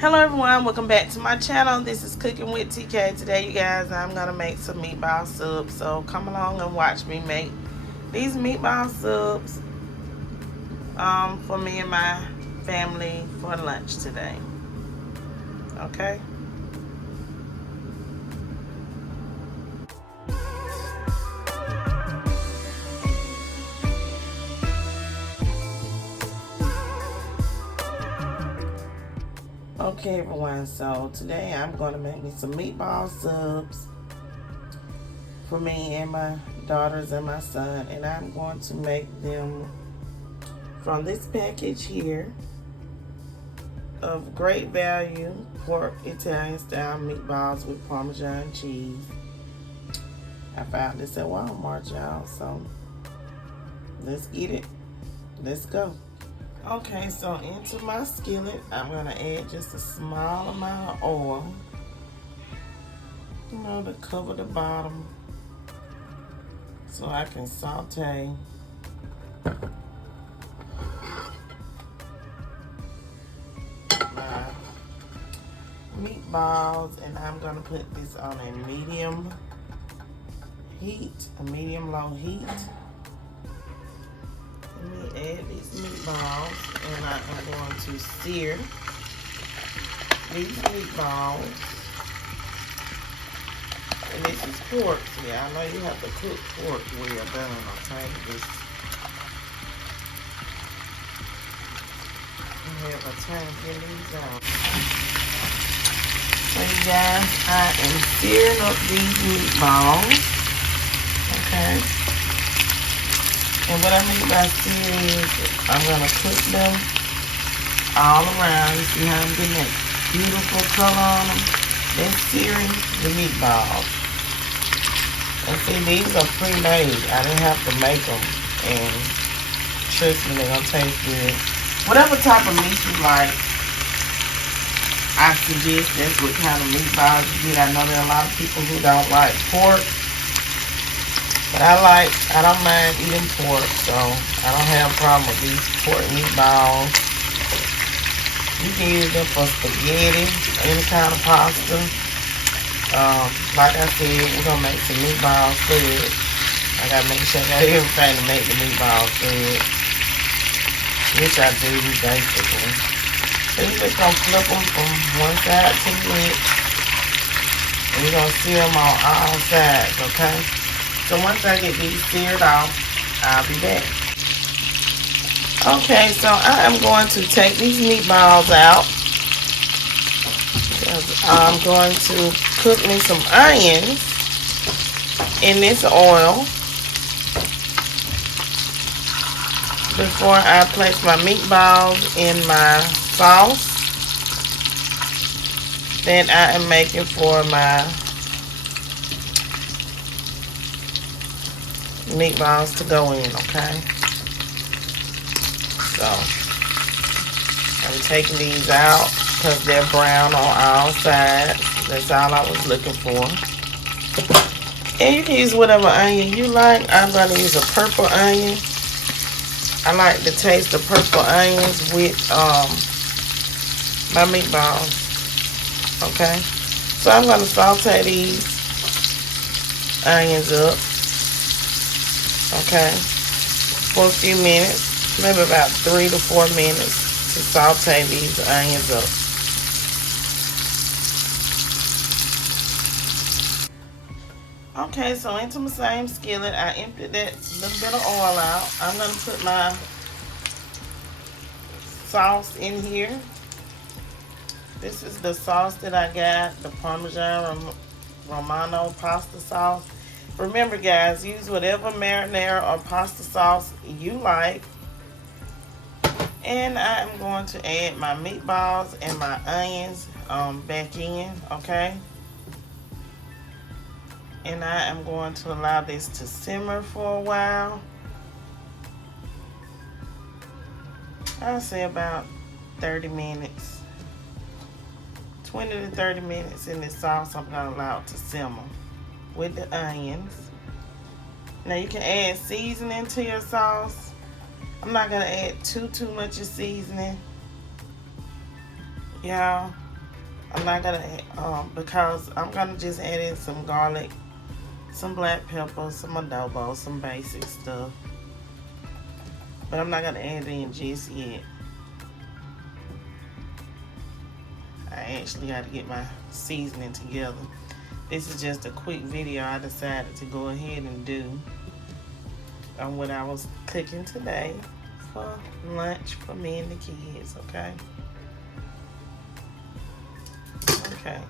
Hello everyone, welcome back to my channel. This is Cooking with TK. Today you guys, I'm gonna make some meatball subs, so come along and watch me make these meatball subs for me and my family for lunch today. Okay. Okay everyone, so today I'm going to make me some meatball subs for me and my daughters and my son, and I'm going to make them from this package here of Great Value pork Italian style meatballs with Parmesan cheese. I found this at Walmart, y'all, so let's get it. Let's go. Okay, so into my skillet, I'm gonna add just a small amount of oil, you know, to cover the bottom so I can saute my meatballs, and I'm gonna put this on a medium heat, a medium-low heat. Let me add these meatballs, and I am going to sear these meatballs. And this is pork. Yeah, I know you have to cook pork well done, okay? I have a time getting these out. So you guys, I am searing up these meatballs, okay? And what I mean by searing is I'm going to cook them all around. You see how I'm getting that beautiful color on them? That's searing the meatballs. And see, these are pre-made. I didn't have to make them. And trust me, they're going to taste good. Whatever type of meat you like, I suggest that's what kind of meatballs you get. I know there are a lot of people who don't like pork. But I don't mind eating pork, so I don't have a problem with these pork meatballs. You can use them for spaghetti, any kind of pasta. Like I said, we're going to make some meatballs good. I got to make sure I got everything to make the meatballs good. Which I do, basically. So you're just going to flip them from one side to the next. And you're going to sear them on all sides, okay? So once I get these seared off, I'll be back. Okay, so I am going to take these meatballs out. I'm going to cook me some onions in this oil before I place my meatballs in my sauce that I am making for my meatballs to go in, okay? So I'm taking these out because they're brown on all sides. That's all I was looking for. And you can use whatever onion you like. I'm going to use a purple onion. I like the taste of purple onions with my meatballs, okay? So I'm going to saute these onions up, okay, for a few minutes, maybe about 3 to 4 minutes to saute these onions up. Okay, so into my same skillet, I emptied that little bit of oil out. I'm going to put my sauce in here. This is the sauce that I got, the Parmesan Romano pasta sauce. Remember guys, use whatever marinara or pasta sauce you like. And I am going to add my meatballs and my onions back in, okay? And I am going to allow this to simmer for a while. I'll say about 30 minutes. 20 to 30 minutes in this sauce. I'm going to allow it to simmer with the onions. Now you can add seasoning to your sauce. I'm not going to add too much of seasoning. Y'all, I'm not gonna, because I'm gonna just add in some garlic, some black pepper, some adobo, some basic stuff. But I'm not gonna add it in just yet. I actually got to get my seasoning together. This is just a quick video I decided to go ahead and do on what I was cooking today for lunch for me and the kids, okay? Okay.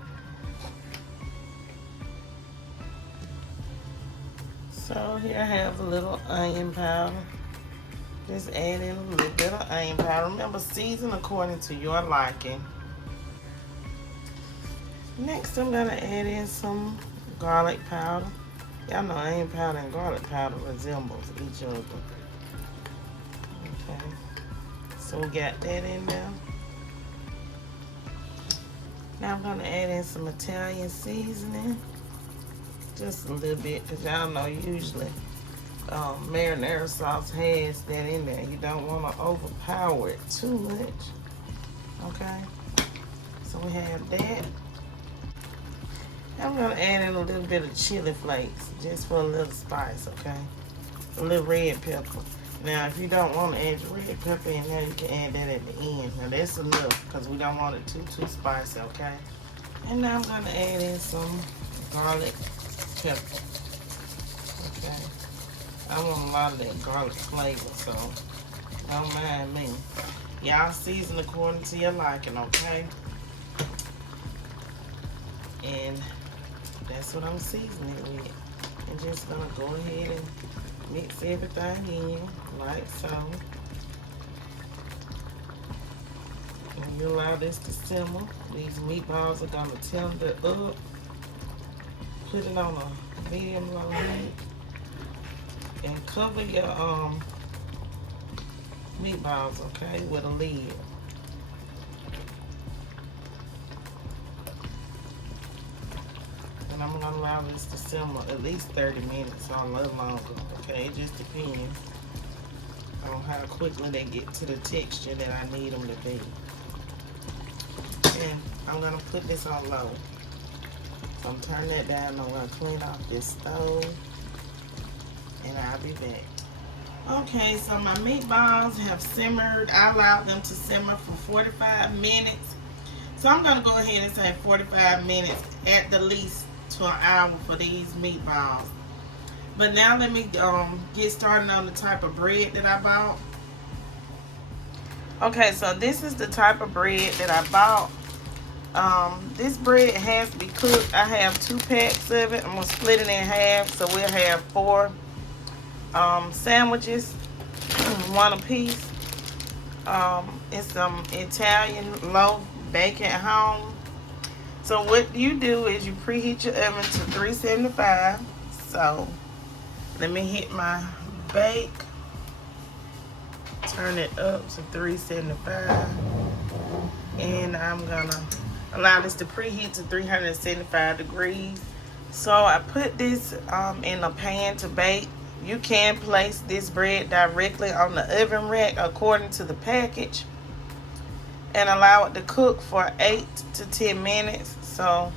So here I have a little onion powder. Just add in a little bit of onion powder. Remember, season according to your liking. Next, I'm gonna add in some garlic powder. Y'all know onion powder and garlic powder resembles each other. Okay, so we got that in there. Now I'm gonna add in some Italian seasoning. Just a little bit, because y'all know usually marinara sauce has that in there. You don't want to overpower it too much. Okay, so we have that. I'm gonna add in a little bit of chili flakes, just for a little spice, okay? A little red pepper. Now, if you don't want to add your red pepper in there, you can add that at the end. Now, that's enough, because we don't want it too spicy, okay? And now I'm gonna add in some garlic pepper, okay? I want a lot of that garlic flavor, so don't mind me. Y'all season according to your liking, okay? And that's what I'm seasoning with. I'm just gonna go ahead and mix everything in like so. And you allow this to simmer. These meatballs are gonna tender up. Put it on a medium low heat and cover your meatballs, okay, with a lid. And I'm gonna allow this to simmer at least 30 minutes or a little longer, okay? It just depends on how quickly they get to the texture that I need them to be. And I'm gonna put this on low. So I'm turning that down. I'm gonna clean off this stove and I'll be back. Okay, so my meatballs have simmered. I allowed them to simmer for 45 minutes. So I'm gonna go ahead and say 45 minutes at the least to an hour for these meatballs. But now let me get started on the type of bread that I bought. Okay, so this is the type of bread that I bought. This bread has to be cooked. I have 2 packs of it. I'm gonna split it in half, so we'll have 4 sandwiches, 1 apiece. It's some Italian loaf bake at home. So what you do is you preheat your oven to 375. So let me hit my bake, turn it up to 375, and I'm gonna allow this to preheat to 375 degrees. So I put this in a pan to bake. You can place this bread directly on the oven rack according to the package and allow it to cook for 8 to 10 minutes. So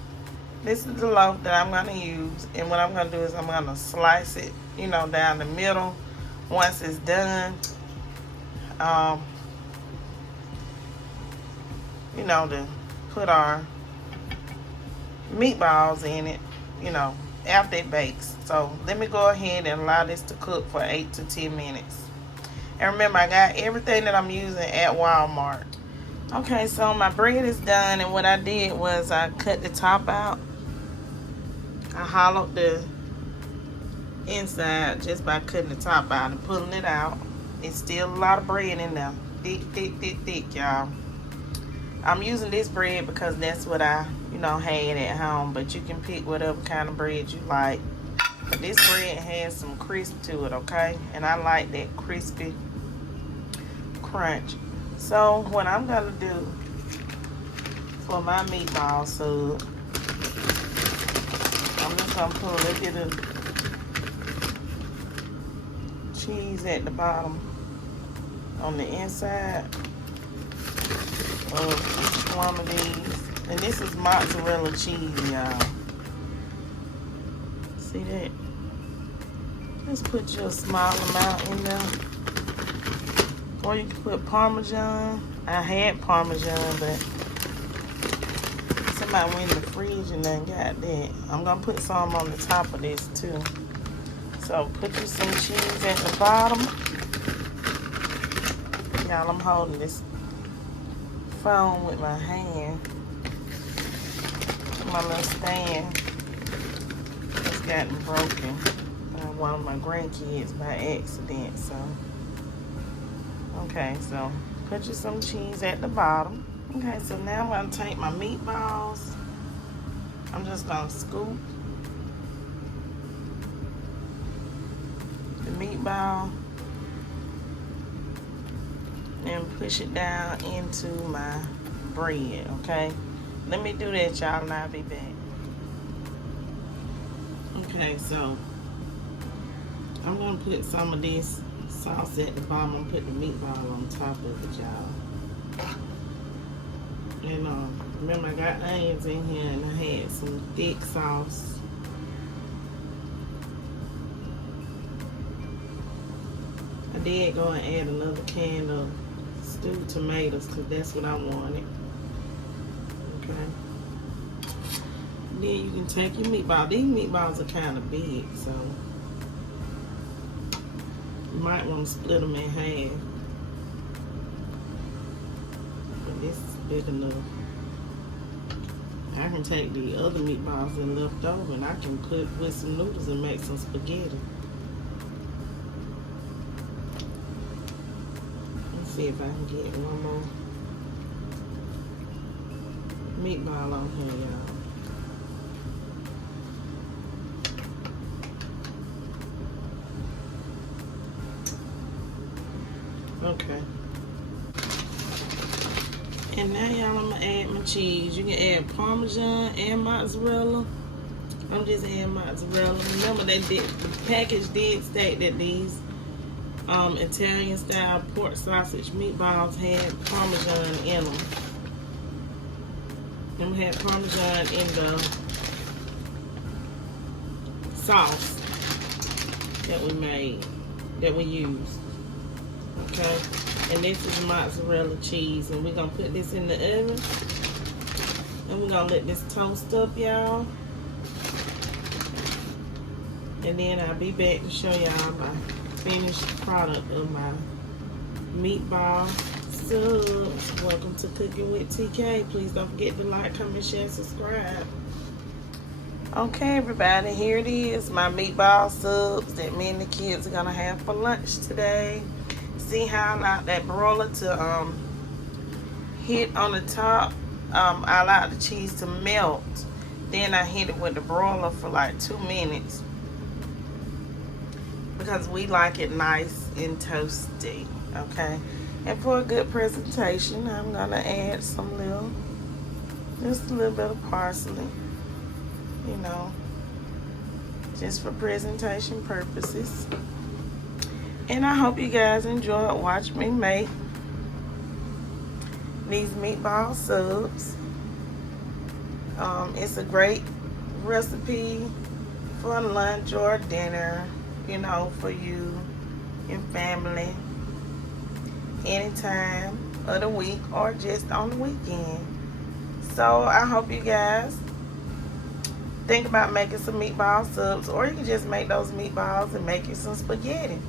this is the loaf that I'm going to use, and what I'm going to do is I'm going to slice it, you know, down the middle. Once it's done, you know, to put our meatballs in it, you know, after it bakes. So let me go ahead and allow this to cook for 8 to 10 minutes. And remember, I got everything that I'm using at Walmart. Okay, so my bread is done, and what I did was I cut the top out. I hollowed the inside just by cutting the top out and pulling it out. It's still a lot of bread in there. Thick, y'all. I'm using this bread because that's what I, you know, had at home, but you can pick whatever kind of bread you like. But this bread has some crisp to it, okay? And I like that crispy crunch. So what I'm gonna do for my meatball sub, I'm just gonna put a little bit of cheese at the bottom on the inside of each one of these. And this is mozzarella cheese, y'all. See that? Just put your small amount in there. Or you can put Parmesan. I had Parmesan, but somebody went in the fridge and then got that. I'm going to put some on the top of this too. So put you some cheese at the bottom. Y'all, I'm holding this phone with my hand. My little stand has gotten broken by one of my grandkids by accident. So, okay, so put you some cheese at the bottom. Okay, so now I'm going to take my meatballs. I'm just going to scoop the meatball and push it down into my bread, okay? Let me do that, y'all, and I'll be back. Okay, so I'm going to put some of this sauce at the bottom and put the meatball on top of it, y'all. And remember, I got onions in here and I had some thick sauce. I did go and add another can of stewed tomatoes because that's what I wanted. Okay. Then you can take your meatball. These meatballs are kind of big, so you might want to split them in half. But this is big enough. I can take the other meatballs that are left over and I can put with some noodles and make some spaghetti. Let's see if I can get one more meatball on here, y'all. Okay. And now, y'all, I'm gonna add my cheese. You can add Parmesan and mozzarella. I'm just adding mozzarella. Remember that the package did state that these Italian style pork sausage meatballs had Parmesan in them. And we had Parmesan in the sauce that we made, that we used. Okay, and this is mozzarella cheese, and we're gonna put this in the oven, and we're gonna let this toast up, y'all. And then I'll be back to show y'all my finished product of my meatball subs. Welcome to Cooking with TK. Please don't forget to like, comment, share, and subscribe. Okay, everybody, here it is, my meatball subs that me and the kids are gonna have for lunch today. See how I allowed that broiler to hit on the top. I allowed the cheese to melt. Then I hit it with the broiler for like 2 minutes because we like it nice and toasty. Okay, and for a good presentation, I'm gonna add just a little bit of parsley, you know, just for presentation purposes. And I hope you guys enjoyed watching me make these meatball subs. It's a great recipe for lunch or dinner, you know, for you and family, anytime of the week or just on the weekend. So I hope you guys think about making some meatball subs, or you can just make those meatballs and make you some spaghetti.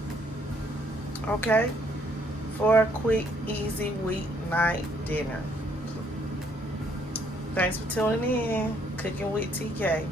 Okay, for a quick, easy weeknight dinner. Thanks for tuning in. Cooking with TK.